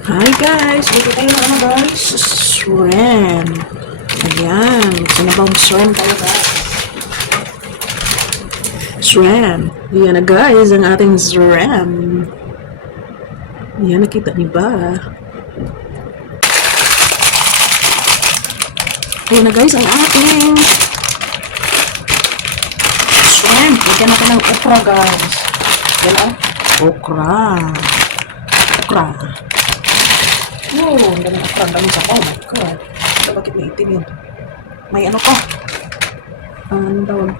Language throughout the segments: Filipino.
Hi guys! Dito tayo na guys. Shrimp. Ayan. Sinabang shrimp tayo guys. Shrimp. Ayan na guys ang ating shrimp. Ayan, nakita niyo ba? Ayan na guys ang ating shrimp. Lagyan natin ng okra guys. Yan o. Okra. Okra. Oh, ang dami okra. Ang dami sa oh my god. So, bakit may itim yun? May ano pa? Ano tawag?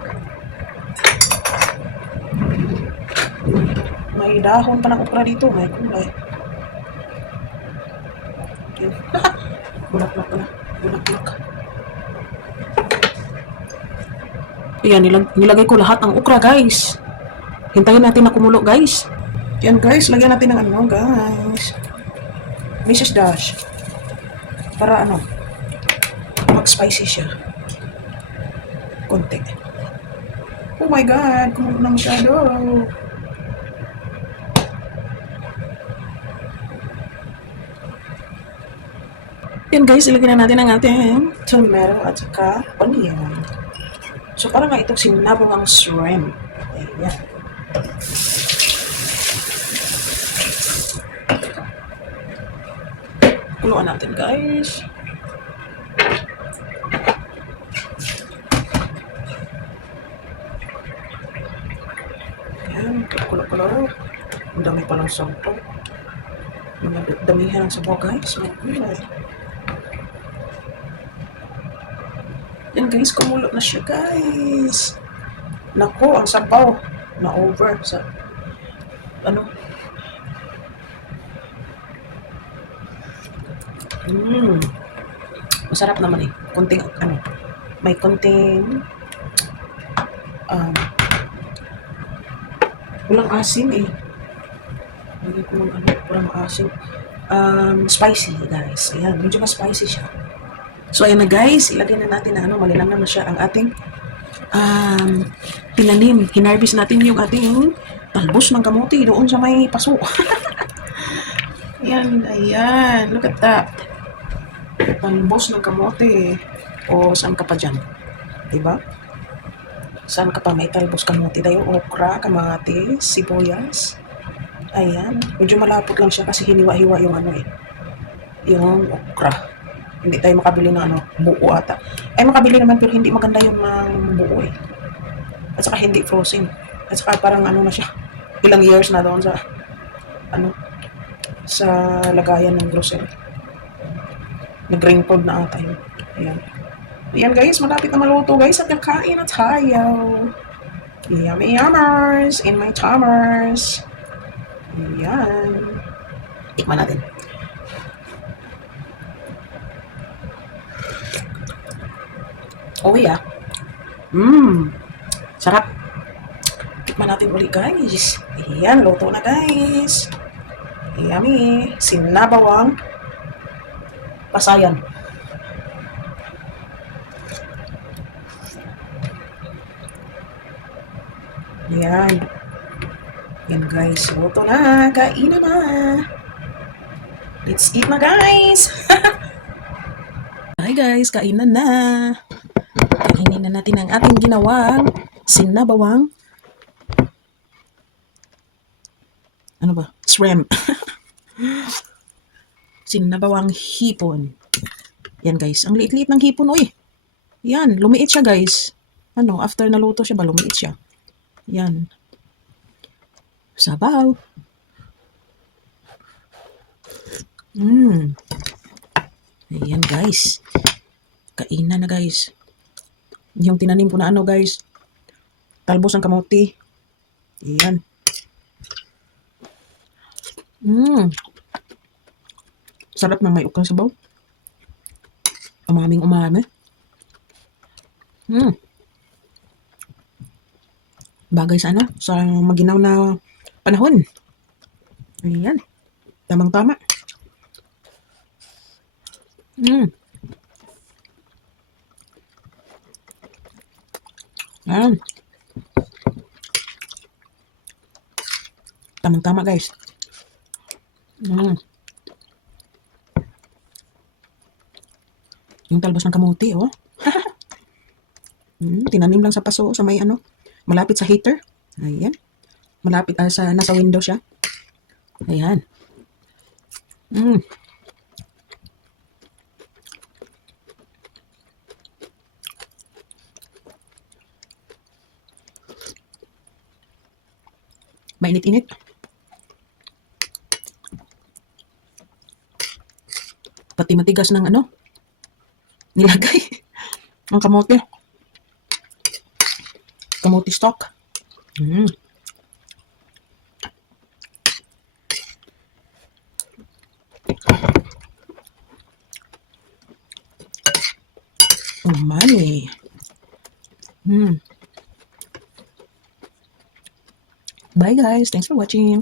May dahon pa ng okra dito. May kulay. Yan. Bulaklak pala. Bulaklak. Ayan, nilagay ko lahat ng okra guys. Hintayin natin na kumulo guys. Yan guys, lagyan natin ng ano guys. Mrs. Dash. Para ano, mag-spicy siya. Konti. Oh my god, kumulo na masyado. Yan guys, ilagyan na natin ang ating tomato at saka onion. So para nga itong sinabong ang shrimp. Ayan. Kuluan natin guys. Ayan, kulo-kulo. Ang dami palang sabaw. Damihan ng sabaw guys. My God. Yan guys, kumulo na siya guys. Nako, ang sabaw na over sa ano. Masarap naman eh. Konting ano, may konting walang asim eh. Hindi ko lang ano, walang asim. Spicy guys. Ayan, medyo mas spicy siya. So, ayan na guys, ilagay na natin na ano, malinang na siya ang ating tinanim. Hinarvest natin yung ating talbos ng kamote doon sa may paso. Ayan, ayan. Look at that. Talbos ng kamote. O, saan ka pa dyan? Diba? Saan ka pa may talbos kamote tayo? Okra, kamatis, sibuyas. Ayan. Medyo malapot lang siya kasi hiniwa-hiwa yung ano eh. Yung okra. Hindi tayo makabili ng ano, buo ata. Ay, makabili naman pero hindi maganda yung buo eh. At saka hindi frozen. At saka parang ano na siya. Ilang years na doon sa ano, sa lagayan ng grocery. Nag-rainfall na ata yun. Ayan. Ayan guys, malapit na maluto guys at nakain na tayo. Yummy yummers in my tummers. Ayan. Tikman natin. Oh yeah. Sarap. Tikman natin ulit guys. Ayan, luto na guys. Yummy. Sinabawang pasayan. Ayan. Yan guys, luto na. Kainan na. Let's eat na guys. Hi guys, kainan na. Kainin na natin ang ating ginawang sinabawang ano ba? Shrimp. Sinabawang hipon. Yan guys, ang liit-liit ng hipon oy. Yan, lumiit siya guys. Ano, after naluto siya ba, lumiit siya. Yan. Sabaw. Ayan guys. Kainan na guys. Yung tinanim ko na ano guys. Talbos ng kamote. Ayan. Sarap ng may ukang sabaw. Umaming umami. Bagay sa ano? Sa maginaw na panahon. Ayan. Tamang-tama. Ayan. Tamang-tama guys. Yung talbos ng kamote, oh. Tinanim lang sa paso, sa may ano, malapit sa heater. Ayan. Malapit, nasa window siya. Ayan. Mm. Mainit-init. Pati matigas ng ano, nilagay. Ang kamote. Kamote stock. Mm. Umami. Mm. Bye guys. Thanks for watching.